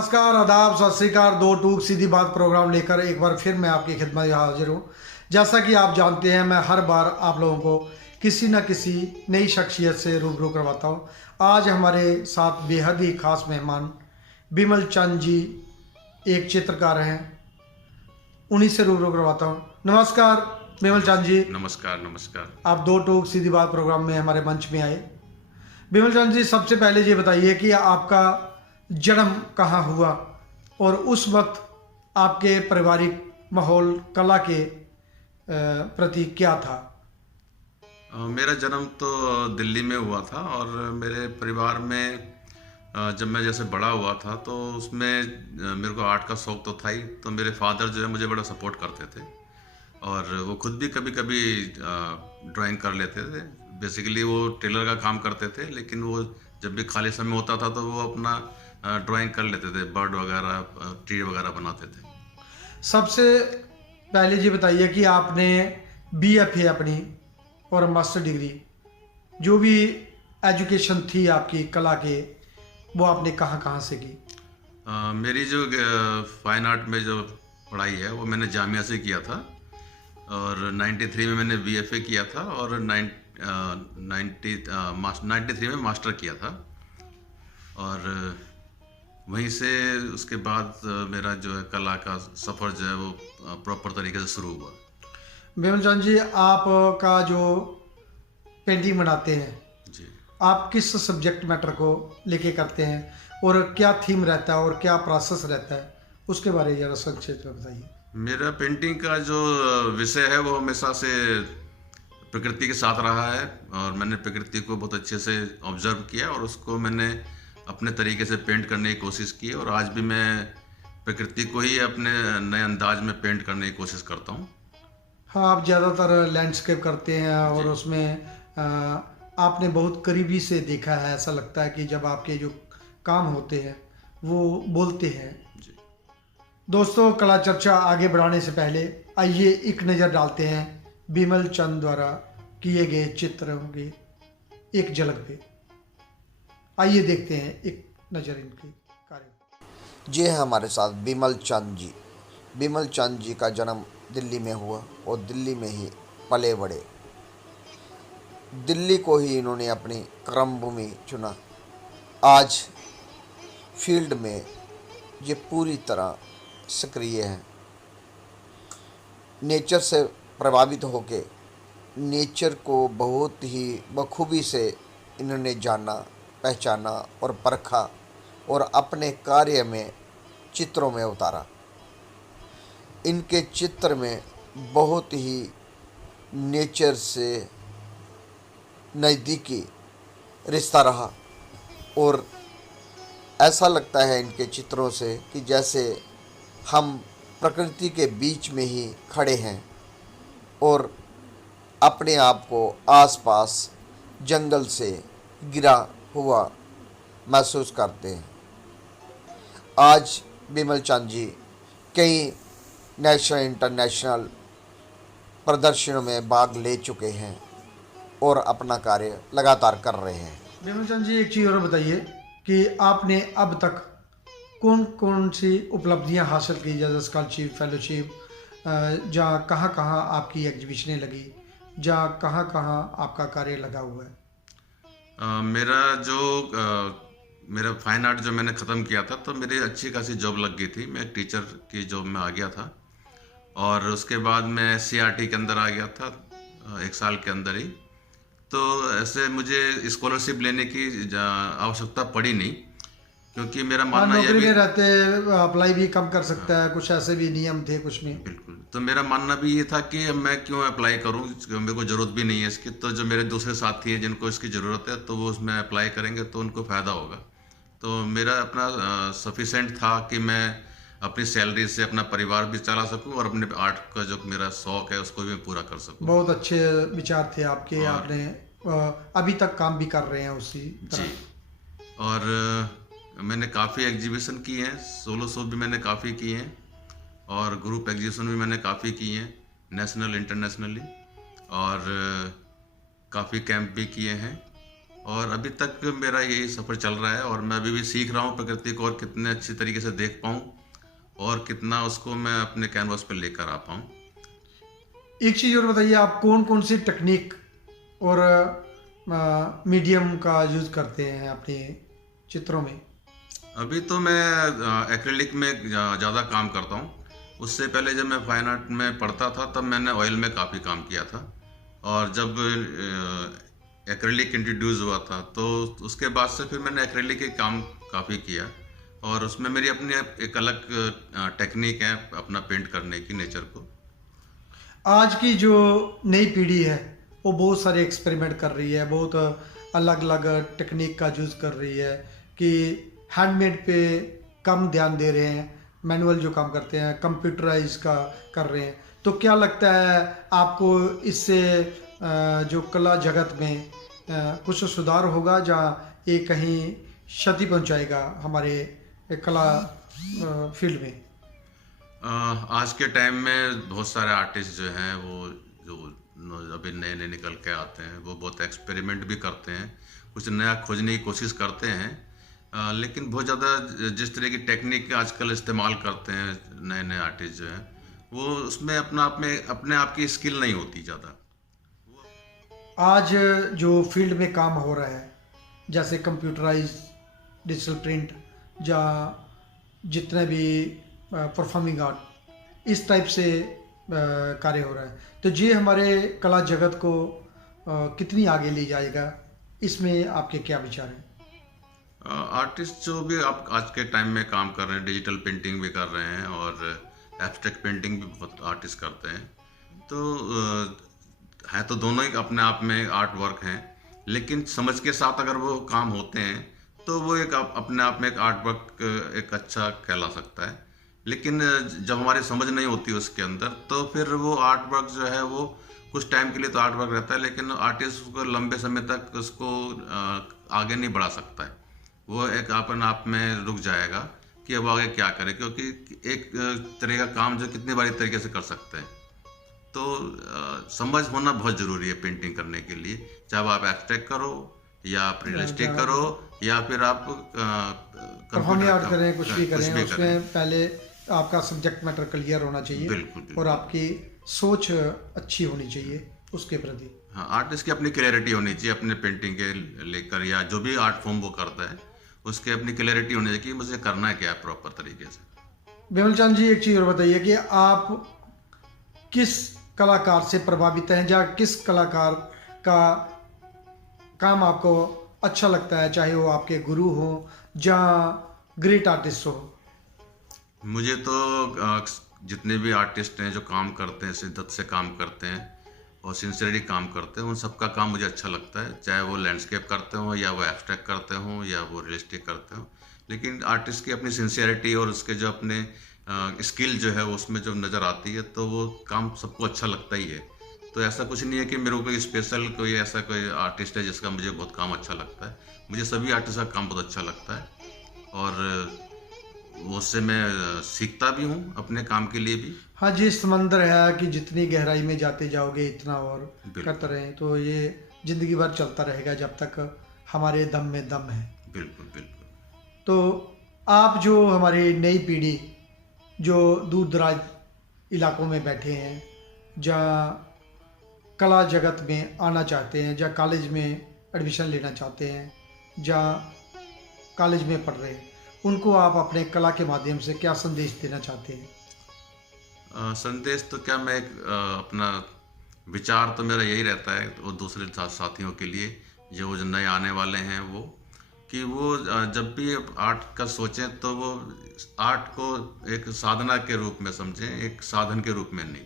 नमस्कार, आदाब, सत श्री अकाल। दो टूक सीधी बात प्रोग्राम लेकर एक बार फिर मैं आपकी खिदमत में हाजिर हूँ। जैसा कि आप जानते हैं, मैं हर बार आप लोगों को किसी न किसी नई शख्सियत से रूबरू करवाता हूँ। आज हमारे साथ बेहद ही ख़ास मेहमान बिमल चंद जी एक चित्रकार हैं, उन्हीं से रूबरू करवाता हूँ। नमस्कार बिमल चंद जी। नमस्कार नमस्कार। आप दो टूक सीधी बात प्रोग्राम में हमारे मंच में आए। बिमल चंद जी, सबसे पहले ये बताइए कि आपका जन्म कहाँ हुआ और उस वक्त आपके पारिवारिक माहौल कला के प्रति क्या था? मेरा जन्म तो दिल्ली में हुआ था और मेरे परिवार में जब मैं जैसे बड़ा हुआ था तो उसमें मेरे को आर्ट का शौक तो था ही। तो मेरे फादर जो है मुझे बड़ा सपोर्ट करते थे और वो खुद भी कभी कभी ड्राइंग कर लेते थे। बेसिकली वो टेलर का काम करते थे, लेकिन वो जब भी खाली समय होता था तो वो अपना ड्राइंग कर लेते थे, बर्ड वगैरह ट्री वगैरह बनाते थे। सबसे पहले ये बताइए कि आपने बीएफए अपनी और मास्टर डिग्री जो भी एजुकेशन थी आपकी कला के, वो आपने कहाँ कहाँ से की? मेरी जो फाइन आर्ट में जो पढ़ाई है वो मैंने जामिया से किया था और 93 में मैंने बीएफए किया था और 93 में मास्टर किया था। और वहीं से उसके बाद मेरा जो है कला का सफ़र जो है वो प्रॉपर तरीके से शुरू हुआ। बिमल चंद जी, आपका जो पेंटिंग बनाते हैं, जी। आप किस सब्जेक्ट मैटर को लेके करते हैं और क्या थीम रहता है और क्या प्रोसेस रहता है, उसके बारे में ज़रा संक्षेप में बताइए। मेरा पेंटिंग का जो विषय है वो हमेशा से प्रकृति के साथ रहा है और मैंने प्रकृति को बहुत अच्छे से ऑब्जर्व किया और उसको मैंने अपने तरीके से पेंट करने की कोशिश की और आज भी मैं प्रकृति को ही अपने नए अंदाज में पेंट करने की कोशिश करता हूँ। हाँ, आप ज़्यादातर लैंडस्केप करते हैं और उसमें आपने बहुत करीबी से देखा है। ऐसा लगता है कि जब आपके जो काम होते हैं वो बोलते हैं। जी। दोस्तों, कला चर्चा आगे बढ़ाने से पहले आइए एक नज़र डालते हैं बिमल चंद द्वारा किए गए चित्रों की एक झलक पे। आइए देखते हैं एक नज़र इनके कार्य। जी है हमारे साथ बिमल चंद जी। बिमल चंद जी का जन्म दिल्ली में हुआ और दिल्ली में ही पले बड़े। दिल्ली को ही इन्होंने अपनी कर्मभूमि चुना। आज फील्ड में ये पूरी तरह सक्रिय हैं। नेचर से प्रभावित होकर नेचर को बहुत ही बखूबी से इन्होंने जाना, पहचाना और परखा और अपने कार्य में चित्रों में उतारा। इनके चित्र में बहुत ही नेचर से नज़दीकी रिश्ता रहा और ऐसा लगता है इनके चित्रों से कि जैसे हम प्रकृति के बीच में ही खड़े हैं और अपने आप को आसपास जंगल से गिरा हुआ महसूस करते हैं। आज बिमल चंद जी कई नेशनल इंटरनेशनल प्रदर्शनों में भाग ले चुके हैं और अपना कार्य लगातार कर रहे हैं। बिमल चंद जी, एक चीज़ और बताइए कि आपने अब तक कौन कौन सी उपलब्धियां हासिल की, जैसे स्कॉलरशिप, फेलोशिप, जहाँ कहाँ कहाँ आपकी एग्जीबिशनें लगी, जहाँ कहाँ कहाँ आपका कार्य लगा हुआ है? मेरा फाइन आर्ट जो मैंने ख़त्म किया था तो मेरी अच्छी खासी जॉब लग गई थी। मैं टीचर की जॉब में आ गया था और उसके बाद मैं सीआरटी के अंदर आ गया था 1 साल के अंदर ही। तो ऐसे मुझे स्कॉलरशिप लेने की आवश्यकता पड़ी नहीं, क्योंकि मेरा हाँ, मानना यह नौकरी भी में रहते अप्लाई भी कम कर सकता है, कुछ ऐसे भी नियम थे कुछ में। बिल्कुल। तो मेरा मानना भी ये था कि मैं क्यों अप्लाई करूं, मेरे को ज़रूरत भी नहीं है इसकी। तो जो मेरे दूसरे साथी हैं जिनको इसकी ज़रूरत है तो वो उसमें अप्लाई करेंगे तो उनको फ़ायदा होगा। तो मेरा अपना सफिशेंट था कि मैं अपनी सैलरी से अपना परिवार भी चला सकूं और अपने आर्ट का जो मेरा शौक़ है उसको भी पूरा कर सकूं। बहुत अच्छे विचार थे आपके। और आपने अभी तक काम भी कर रहे हैं उसी जी। तरह। और मैंने काफ़ी एग्जीबिशन की हैं, सोलो शो भी मैंने काफ़ी किए हैं और ग्रुप एग्जीबिशन भी मैंने काफ़ी किए हैं, नेशनल इंटरनेशनली। और काफ़ी कैंप भी किए हैं और अभी तक मेरा यही सफ़र चल रहा है और मैं अभी भी सीख रहा हूँ प्रकृति को और कितने अच्छी तरीके से देख पाऊँ और कितना उसको मैं अपने कैनवास पर लेकर आ पाऊँ। एक चीज़ और बताइए, आप कौन कौन सी टेक्निक और मीडियम का यूज़ करते हैं अपने चित्रों में? अभी तो मैं एक्रिलिक में ज़्यादा काम करता हूँ। उससे पहले जब मैं फाइन आर्ट में पढ़ता था तब मैंने ऑयल में काफ़ी काम किया था, और जब एक्रिलिक इंट्रोड्यूस हुआ था तो उसके बाद से फिर मैंने एक्रिलिक के काम काफ़ी किया, और उसमें मेरी अपनी एक अलग टेक्निक है अपना पेंट करने की, नेचर को। आज की जो नई पीढ़ी है वो बहुत सारे एक्सपेरिमेंट कर रही है, बहुत अलग अलग टेक्निक का यूज़ कर रही है कि हैंडमेड पे कम ध्यान दे रहे हैं, मैनुअल जो काम करते हैं कंप्यूटराइज का कर रहे हैं। तो क्या लगता है आपको, इससे जो कला जगत में कुछ सुधार होगा या ये कहीं क्षति पहुंचाएगा हमारे कला फील्ड में? आज के टाइम में बहुत सारे आर्टिस्ट जो हैं वो जो अभी नए नए निकल के आते हैं वो बहुत एक्सपेरिमेंट भी करते हैं, कुछ नया खोजने की कोशिश करते हैं, लेकिन बहुत ज़्यादा जिस तरह की टेक्निक आजकल इस्तेमाल करते हैं नए नए आर्टिस्ट जो हैं, वो उसमें अपने आप की स्किल नहीं होती ज़्यादा। आज जो फील्ड में काम हो रहा है जैसे कंप्यूटराइज, डिजिटल प्रिंट या जितने भी परफॉर्मिंग आर्ट, इस टाइप से कार्य हो रहा है, तो ये हमारे कला जगत को कितनी आगे ले जाएगा, इसमें आपके क्या विचार हैं? आर्टिस्ट जो भी आप आज के टाइम में काम कर रहे हैं, डिजिटल पेंटिंग भी कर रहे हैं और एब्स्ट्रैक्ट पेंटिंग भी बहुत आर्टिस्ट करते हैं, तो है तो दोनों ही अपने आप में आर्ट वर्क हैं, लेकिन समझ के साथ अगर वो काम होते हैं तो वो एक अपने आप में एक आर्ट वर्क एक अच्छा कहला सकता है। लेकिन जब हमारी समझ नहीं होती उसके अंदर तो फिर वो आर्ट वर्क जो है वो कुछ टाइम के लिए तो आर्ट वर्क रहता है, लेकिन आर्टिस्ट उसको लंबे समय तक उसको आगे नहीं बढ़ा सकता है, वो एक अपन आप में रुक जाएगा कि अब आगे क्या करे, क्योंकि एक तरह का काम जो कितनी बारी तरीके से कर सकते हैं। तो समझ होना बहुत ज़रूरी है पेंटिंग करने के लिए, चाहे आप एब्स्ट्रैक्ट करो या आप रियलिस्टिक करो या फिर आप परफॉर्मिंग आर्ट करें, कुछ भी करें, उसमें पहले आपका सब्जेक्ट मैटर क्लियर होना चाहिए। बिल्कुल। और आपकी सोच अच्छी होनी चाहिए उसके प्रति। हाँ, आर्टिस्ट की अपनी क्लैरिटी होनी चाहिए अपने पेंटिंग के लेकर, या जो भी आर्ट फॉर्म वो करता है उसके अपनी क्लैरिटी होनी चाहिए कि मुझे करना है क्या है प्रॉपर तरीके से। बिमल चंद जी, एक चीज़ और बताइए कि आप किस कलाकार से प्रभावित हैं या किस कलाकार का काम आपको अच्छा लगता है, चाहे वो आपके गुरु हो या ग्रेट आर्टिस्ट हो? मुझे तो जितने भी आर्टिस्ट हैं जो काम करते हैं, शिद्दत से काम करते हैं और सिंसियरली काम करते हैं, उन सबका काम मुझे अच्छा लगता है, चाहे वो लैंडस्केप करते हों या वो एब्स्ट्रैक्ट करते हों या वो रियलिस्टिक करते हों। लेकिन आर्टिस्ट की अपनी सिंसियरिटी और उसके जो अपने स्किल जो है उसमें जो नज़र आती है तो वो काम सबको अच्छा लगता ही है। तो ऐसा कुछ नहीं है कि मेरे को कोई स्पेशल कोई ऐसा कोई आर्टिस्ट है जिसका मुझे बहुत काम अच्छा लगता है, मुझे सभी आर्टिस्ट का काम बहुत अच्छा लगता है और उससे मैं सीखता भी हूँ अपने काम के लिए भी। हाँ जी, समंदर है कि जितनी गहराई में जाते जाओगे इतना और करते रहें, तो ये जिंदगी भर चलता रहेगा जब तक हमारे दम में दम है। बिल्कुल। तो आप जो हमारी नई पीढ़ी जो दूर दराज इलाकों में बैठे हैं, जहाँ कला जगत में आना चाहते हैं, जहाँ कॉलेज में एडमिशन लेना चाहते हैं, जहाँ कॉलेज में पढ़ रहे हैं, उनको आप अपने कला के माध्यम से क्या संदेश देना चाहते हैं? संदेश तो क्या, मैं अपना विचार तो मेरा यही रहता है वो दूसरे साथियों के लिए जो नए आने वाले हैं वो, कि वो जब भी आर्ट का सोचें तो वो आर्ट को एक साधना के रूप में समझें, एक साधन के रूप में नहीं।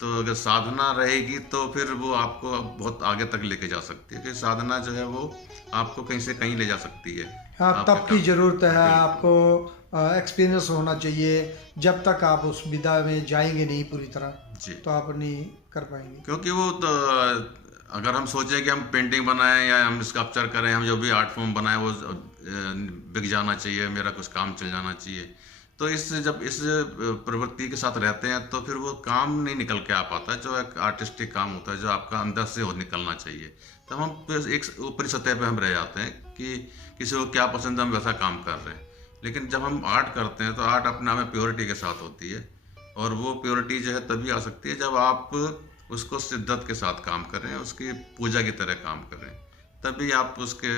तो अगर साधना रहेगी तो फिर वो आपको बहुत आगे तक लेके जा सकती है, क्योंकि साधना जो है वो आपको कहीं से कहीं ले जा सकती है। हाँ, तब की ज़रूरत है, आपको एक्सपीरियंस होना चाहिए, जब तक आप उस विधा में जाएंगे नहीं पूरी तरह जी, तो आप नहीं कर पाएंगे। क्योंकि वो तो अगर हम सोचें कि हम पेंटिंग बनाएं या हम स्कल्पचर करें, हम जो भी आर्ट फॉर्म बनाएं वो बिक जाना चाहिए, मेरा कुछ काम चल जाना चाहिए, तो जब इस प्रवृत्ति के साथ रहते हैं तो फिर वो काम नहीं निकल के आ पाता, जो एक आर्टिस्टिक काम होता है, जो आपका अंदर से हो निकलना चाहिए। तब हम फिर एक ऊपरी सतह पे हम रह जाते हैं कि किसी को क्या पसंद है, हम वैसा काम कर रहे हैं। लेकिन जब हम आर्ट करते हैं तो आर्ट अपने आप में प्योरिटी के साथ होती है, और वो प्योरिटी जो है तभी आ सकती है जब आप उसको शिद्दत के साथ काम कर रहे हैं, उसकी पूजा की तरह काम कर रहे हैं, तभी आप उसके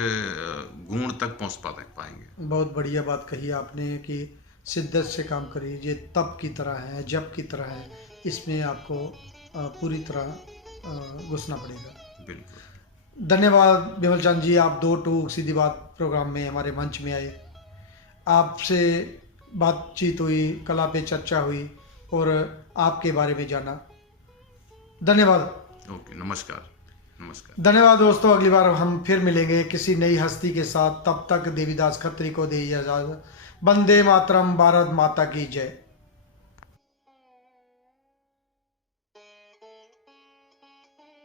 गुण तक पहुंच पाएंगे। बहुत बढ़िया बात कही आपने कि शिद्दत से काम करिए, ये तप की तरह है, जप की तरह है, इसमें आपको पूरी तरह घुसना पड़ेगा। बिल्कुल। धन्यवाद विमल चंद जी, आप 2 टूक सीधी बात प्रोग्राम में हमारे मंच में आए, आपसे बातचीत हुई, कला पे चर्चा हुई और आपके बारे में जाना। धन्यवाद। ओके, नमस्कार। नमस्कार। धन्यवाद दोस्तों, अगली बार हम फिर मिलेंगे किसी नई हस्ती के साथ। तब तक देवीदास खत्री को दे इजाज़त। वंदे मातरम, भारत माता की जय।